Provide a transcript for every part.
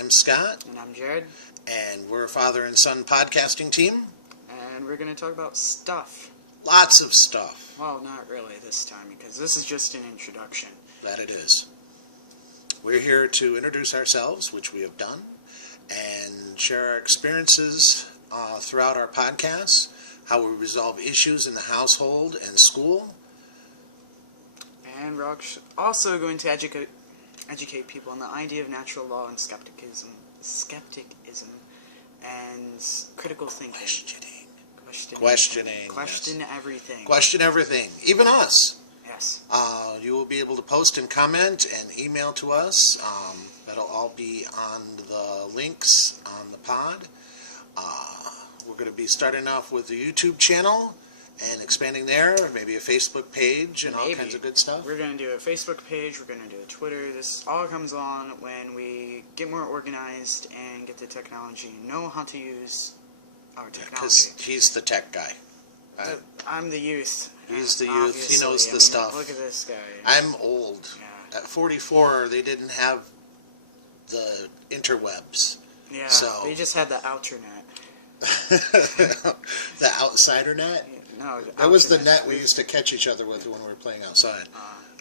I'm Scott. And I'm Jared. And we're a father and son podcasting team. And we're going to talk about stuff. Lots of stuff. Well, not really this time, because this is just an introduction. That it is. We're here to introduce ourselves, which we have done, and share our experiences throughout our podcasts, how we resolve issues in the household and school. And we're also going to educate people on the idea of natural law and skepticism, and critical thinking. Questioning. Question Yes. everything. Question everything, even us. Yes. You will be able to post and comment and email to us. That'll all be on the links on the pod. We're going to be starting off with the YouTube channel and expanding there, maybe a Facebook page and all kinds of good stuff. We're going to do a Facebook page, we're going to do a Twitter. This all comes on when we get more organized and get the technology, know how to use our technology. Because he's the tech guy. I'm the youth. He's the youth. He knows the stuff. Look at this guy. I'm old. Yeah. At 44, they didn't have the interwebs. Yeah, So they just had the outernet. The outsider net? No, That was the net we used to catch each other with when we were playing outside.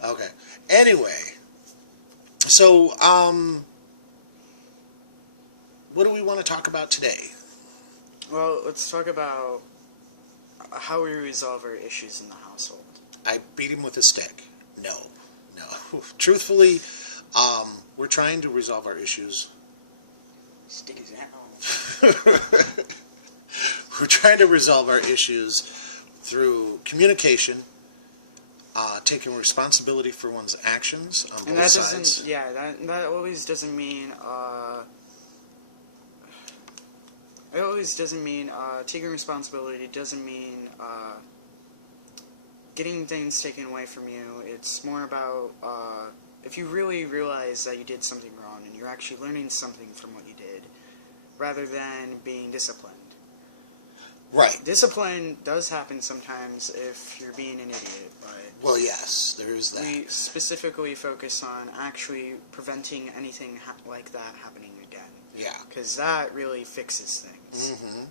Okay. Anyway, so what do we want to talk about today? Well, let's talk about how we resolve our issues in the household. I beat him with a stick. No. Truthfully, we're trying to resolve our issues. Stick his hand on. We're trying to resolve our issues through communication, taking responsibility for one's actions on both sides. That always doesn't mean it always doesn't mean taking responsibility. It doesn't mean getting things taken away from you. It's more about if you really realize that you did something wrong and you're actually learning something from what you did, rather than being disciplined. Right. Discipline does happen sometimes if you're being an idiot, but... Well, yes, there is that. We specifically focus on actually preventing anything like that happening again. Yeah. Because that really fixes things. Mm-hmm.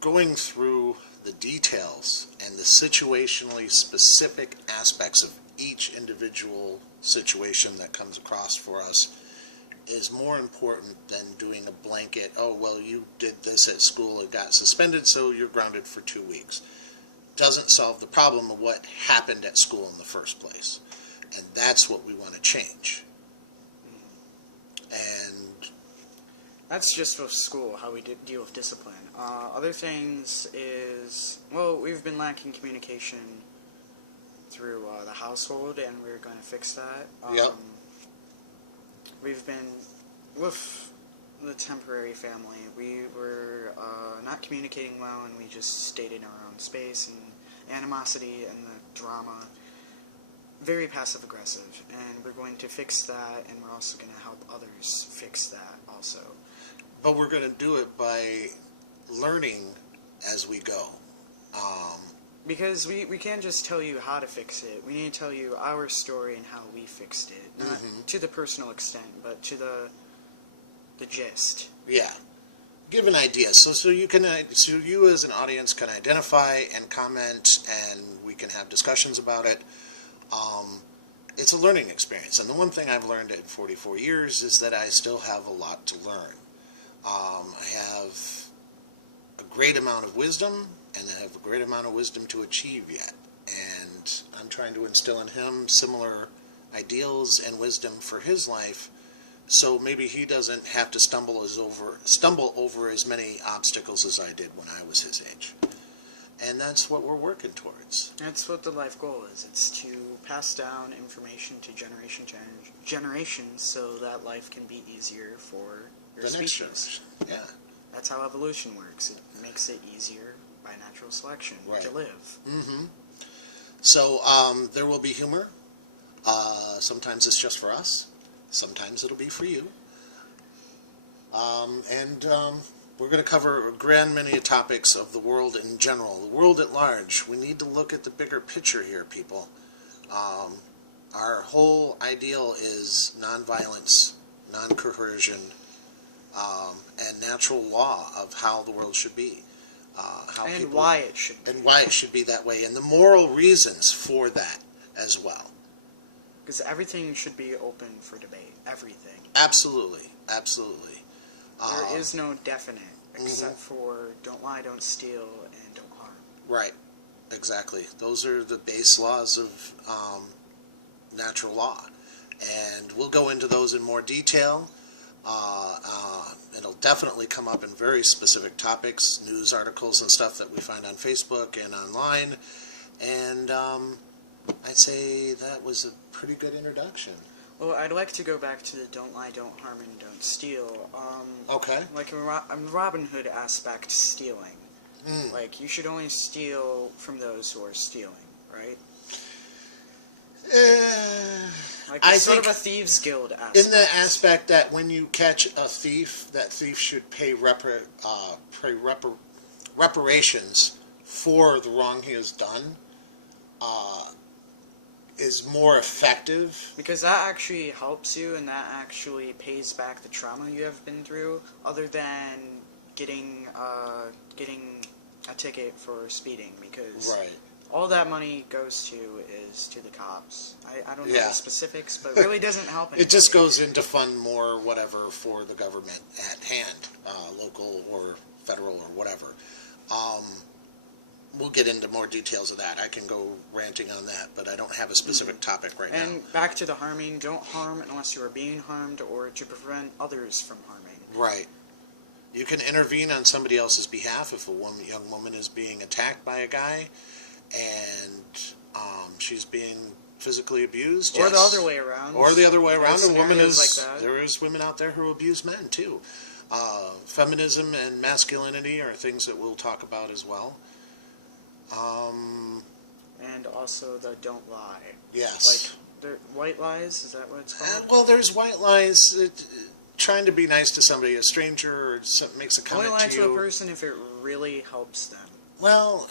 Going through the details and the situationally specific aspects of each individual situation that comes across for us is more important than doing a blanket, oh, well, you did this at school, it got suspended, so you're grounded for 2 weeks. Doesn't solve the problem of what happened at school in the first place. And that's what we want to change. And that's just with school, how we deal with discipline. Other things is, well, we've been lacking communication through the household, and we're going to fix that. Yep. We've been, with the temporary family, we were not communicating well, and we just stayed in our own space, and animosity and the drama, very passive-aggressive, and we're going to fix that, and we're also going to help others fix that also. But we're going to do it by learning as we go. Because we can't just tell you how to fix it. We need to tell you our story and how we fixed it. Not to the personal extent, but to the gist. Yeah. Give an idea. So you as an audience can identify and comment, and we can have discussions about it. It's a learning experience. And the one thing I've learned in 44 years is that I still have a lot to learn. I have a great amount of wisdom, and I have a great amount of wisdom to achieve yet. And I'm trying to instill in him similar ideals and wisdom for his life, so maybe he doesn't have to stumble over as many obstacles as I did when I was his age. And that's what we're working towards. That's what the life goal is. It's to pass down information to generations so that life can be easier for your the next species. generation. Yeah. That's how evolution works. It makes it easier by natural selection to live. Mm-hmm. So there will be humor. Sometimes it's just for us. Sometimes it'll be for you. We're going to cover a grand many topics of the world in general, the world at large. We need to look at the bigger picture here, people. Our whole ideal is nonviolence, non-coercion, and natural law of how the world should be. And why it should be. And why it should be that way, and the moral reasons for that as well. Because everything should be open for debate. Everything. Absolutely, absolutely. There is no definite, except for don't lie, don't steal, and don't harm. Right, exactly. Those are the base laws of natural law. And we'll go into those in more detail. It'll definitely come up in very specific topics, news articles and stuff that we find on Facebook and online. And I'd say that was a pretty good introduction. Well, I'd like to go back to the don't lie, don't harm, and don't steal. Okay. Like a Robin Hood aspect stealing. Like, you should only steal from those who are stealing, right? Like, it's sort of a thieves' guild aspect. In the aspect that when you catch a thief, that thief should pay reparations for the wrong he has done, is more effective. Because that actually helps you, and that actually pays back the trauma you have been through, other than getting a ticket for speeding, because Right. all that money goes to is to the cops. I don't know Yeah. the specifics, but it really doesn't help anybody. It just goes in to fund more whatever for the government at hand, local or federal or whatever. We'll get into more details of that. I can go ranting on that, but I don't have a specific topic right now. And back to the harming, don't harm unless you are being harmed or to prevent others from harming. Right. You can intervene on somebody else's behalf if a young woman is being attacked by a guy and she's being physically abused. Or yes. the other way around. Or the other way around. There's A woman is scenarios like that. there is women out there who abuse men too. Feminism and masculinity are things that we'll talk about as well. And also the don't lie. Yes. Like, white lies, is that what it's called? Well, there's white lies. Trying to be nice to somebody, a stranger, or makes a comment Only lie to to you. a person if it really helps them. Well,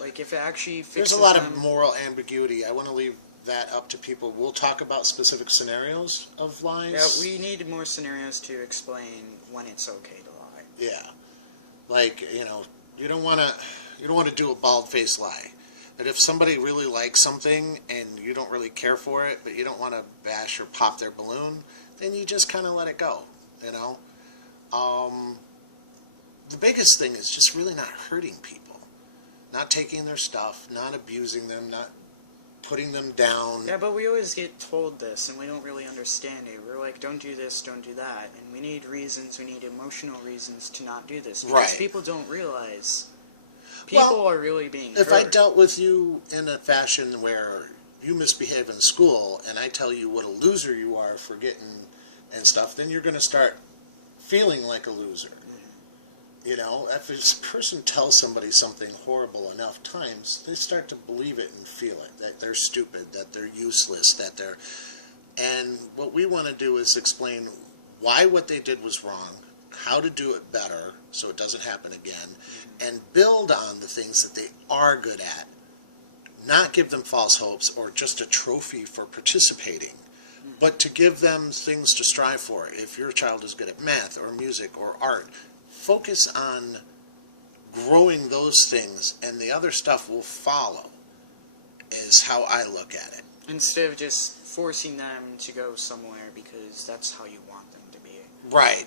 Like, if it actually fixes there's a lot them. of moral ambiguity. I want to leave that up to people. We'll talk about specific scenarios of lies. Yeah, we need more scenarios to explain when it's okay to lie. Yeah, like you don't want to do a bald-faced lie. But if somebody really likes something and you don't really care for it, but you don't want to bash or pop their balloon, then you just kind of let it go. The biggest thing is just really not hurting people, not taking their stuff, not abusing them, not putting them down. Yeah, but we always get told this, and we don't really understand it. We're like, don't do this, don't do that. And we need reasons, we need emotional reasons to not do this. Because Right. people don't realize people are really being If hurt. I dealt with you in a fashion where you misbehave in school and I tell you what a loser you are for getting and stuff, then you're going to start feeling like a loser. If a person tells somebody something horrible enough times, they start to believe it and feel it, that they're stupid, that they're useless, and what we want to do is explain why what they did was wrong, how to do it better so it doesn't happen again, and build on the things that they are good at, not give them false hopes or just a trophy for participating, but to give them things to strive for. If your child is good at math or music or art, focus on growing those things, and the other stuff will follow, is how I look at it. Instead of just forcing them to go somewhere because that's how you want them to be. Right.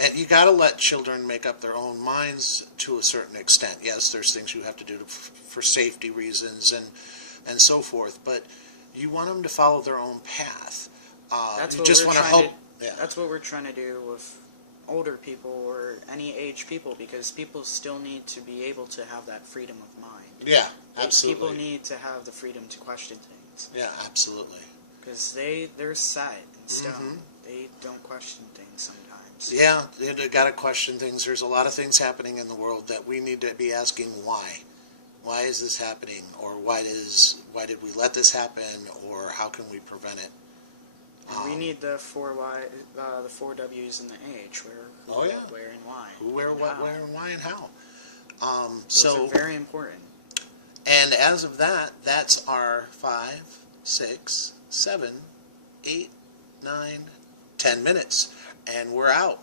And you got to let children make up their own minds to a certain extent. Yes, there's things you have to do for safety reasons and so forth, but you want them to follow their own path. That's you what just we're want to trying help. Yeah. That's what we're trying to do with older people or any age people, because people still need to be able to have that freedom of mind. Yeah, Like, absolutely. people need to have the freedom to question things. Yeah, absolutely. Because they're set in stone. They don't question things sometimes. Yeah, you got to question things. There's a lot of things happening in the world that we need to be asking why. Why is this happening? Or why did we let this happen? Or how can we prevent it? And we need the four W's and the H. Where, who, Oh, yeah. what, where, and why. Who, where, and what, how. where, and why, and how. Those are very important. And as of that, that's our 5, 6, 7, 8, 9, 10 minutes, and we're out.